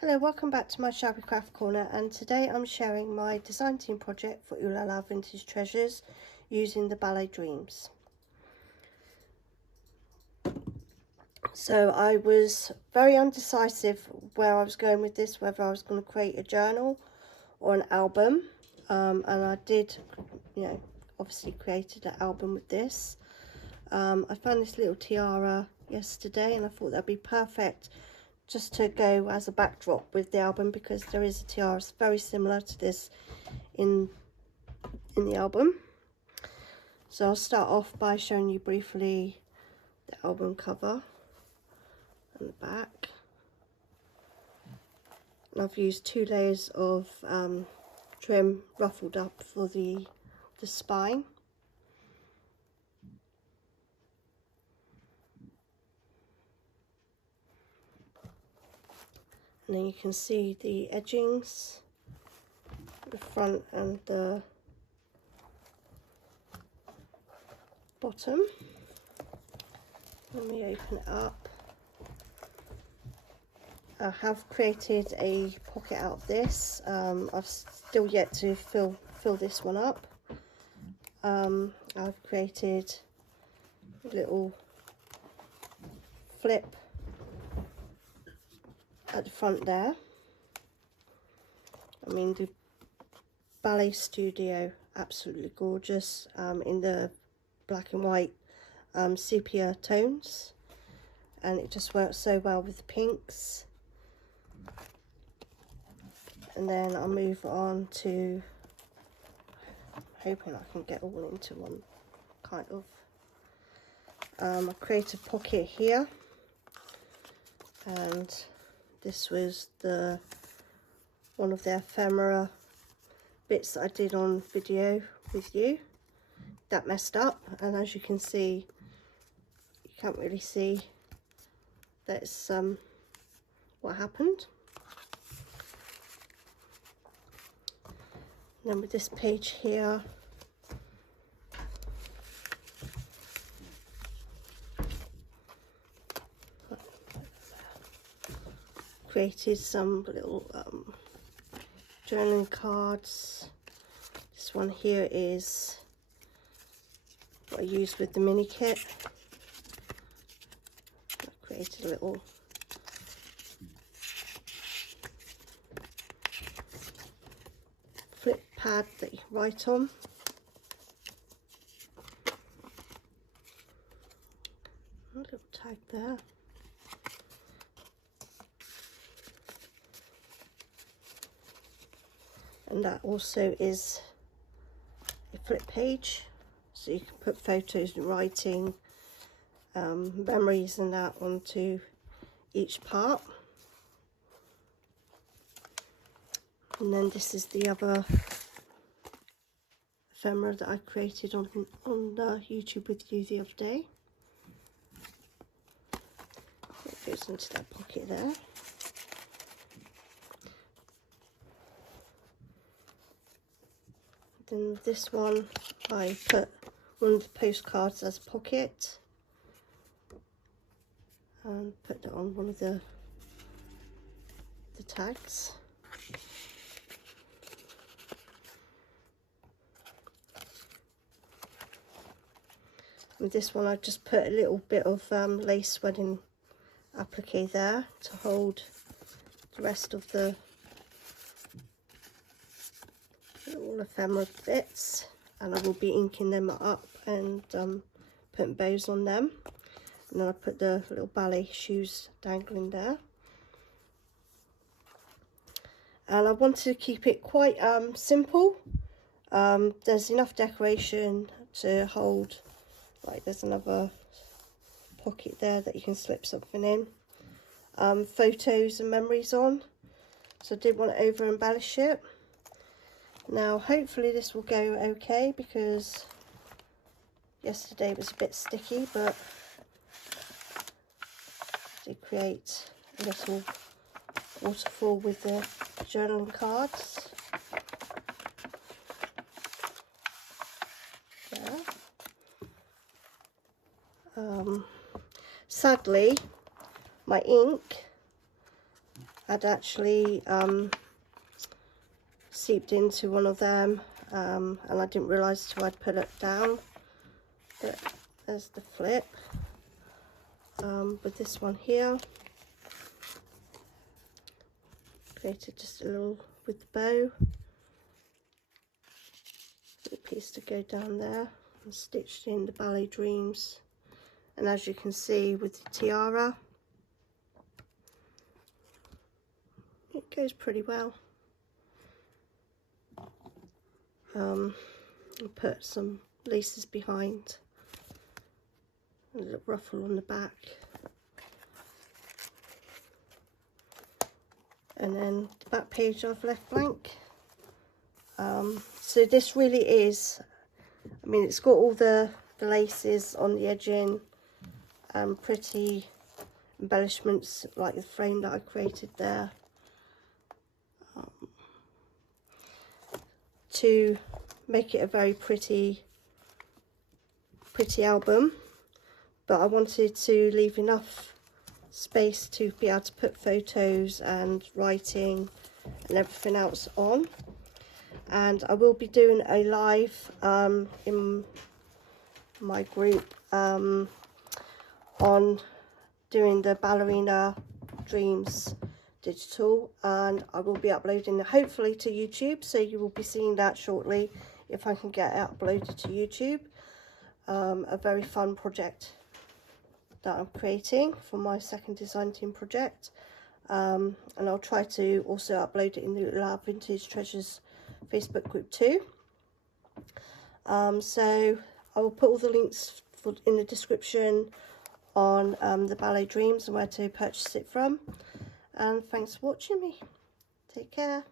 Hello, welcome back to my Shabby Craft Corner, and today I'm sharing my design team project for Ooh La La Vintage Treasures using the Ballet Dreams. So I was very undecisive where I was going with this, whether I was going to create a journal or an album, and I did, obviously created an album with this. I found this little tiara yesterday and I thought that'd be perfect just to go as a backdrop with the album, because there is a tiara very similar to this in the album. So I'll start off by showing you briefly the album cover and the back. And I've used 2 layers of trim ruffled up for the spine. And then you can see the edgings, the front and the bottom. Let me open it up. I have created a pocket out of this. I've still yet to fill this one up. I've created a little flip at the front there. I mean, the Ballet Studio, absolutely gorgeous, in the black and white sepia tones, and it just works so well with the pinks. And then I'll move on to, I'm hoping I can get all into one, kind of. I create a pocket here, and this was one of the ephemera bits that I did on video with you. That messed up, and as you can see, you can't really see that's what happened. And then with this page here, created some little journaling cards. This one here is what I used with the mini kit. I created a little flip pad that you write on. A little tag there. And that also is a flip page, so you can put photos and writing, memories and that onto each part. And then this is the other ephemera that I created on YouTube with you the other day. It goes into that pocket there. Then with this one, I put one of the postcards as a pocket and put that on one of the tags. With this one, I just put a little bit of lace wedding applique there to hold the rest of the little ephemera bits, and I will be inking them up and putting bows on them. And then I put the little ballet shoes dangling there. And I wanted to keep it quite simple. There's enough decoration to hold, like there's another pocket there that you can slip something in. Photos and memories on. So I didn't want to over embellish it. Now hopefully this will go okay, because yesterday was a bit sticky, but I did create a little waterfall with the journaling cards. There. Sadly, my ink had actually seeped into one of them, and I didn't realise till I'd put it down. But there's the flip. With this one here, created just a little with the bow, a piece to go down there, and stitched in the Ballet Dreams. And as you can see with the tiara, it goes pretty well. I'll put some laces behind, a little ruffle on the back, and then the back page I've left blank. So this really is, I mean, it's got all the laces on the edging and pretty embellishments like the frame that I created there, to make it a very pretty album. But I wanted to leave enough space to be able to put photos and writing and everything else on. And I will be doing a live in my group on doing the Ballerina Dreams digital, and I will be uploading it hopefully to YouTube, so you will be seeing that shortly if I can get it uploaded to YouTube. A very fun project that I'm creating for my second design team project, and I'll try to also upload it in the Lab Vintage Treasures Facebook group too. So I will put all the links in the description on the Ballet Dreams and where to purchase it from. And thanks for watching me. Take care.